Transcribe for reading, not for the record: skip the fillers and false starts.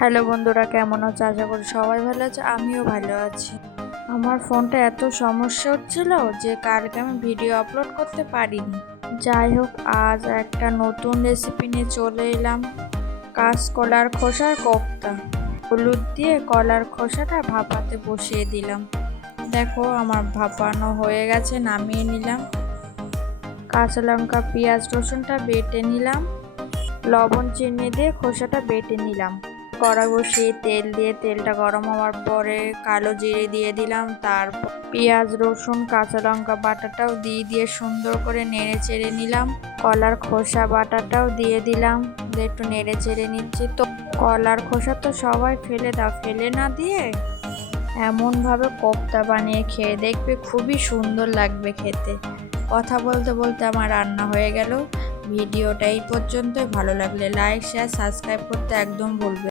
Hello বন্ধুরা, কেমন আছো? আশা করি সবাই ভালো আছে, আমিও ভালো আছি। আমার ফোনটা এত সমস্যা হচ্ছিল যে কালকে আমি ভিডিও আপলোড করতে পারিনি। যাই হোক, আজ একটা নতুন রেসিপি নিয়ে চলে এলাম। কাঁচকলার খোসার কোফতা। হলুদ দিয়ে কলার খোসাটা ভাপাতে বসিয়ে দিলাম। দেখো, আমার ভাপানো হয়ে গেছে, নামিয়ে নিলাম। কাঁচা লঙ্কা, পেঁয়াজ, রসুনটা বেটে নিলাম। লবণ চিনি দিয়ে খোসাটা বেটে নিলাম। কড়াই বসিয়ে তেল দিয়ে তেলটা গরম হওয়ার পরে কালো জিরে দিয়ে দিলাম। তারপর পেঁয়াজ, রসুন, কাঁচা লঙ্কা বাটাটাও দিয়ে সুন্দর করে নেড়ে চেড়ে নিলাম। কলার খোসা বাটাটাও দিয়ে দিলাম, একটু নেড়ে চেড়ে নিচ্ছি। তো কলার খোসা তো সবাই ফেলে দাও, ফেলে না দিয়ে এমনভাবে কোফতা বানিয়ে খেয়ে দেখবে, খুবই সুন্দর লাগবে খেতে। কথা বলতে বলতে আমার রান্না হয়ে গেল। ভিডিওটা এই পর্যন্তই। ভালো লাগলে লাইক, শেয়ার, সাবস্ক্রাইব করতে একদম ভুলবে।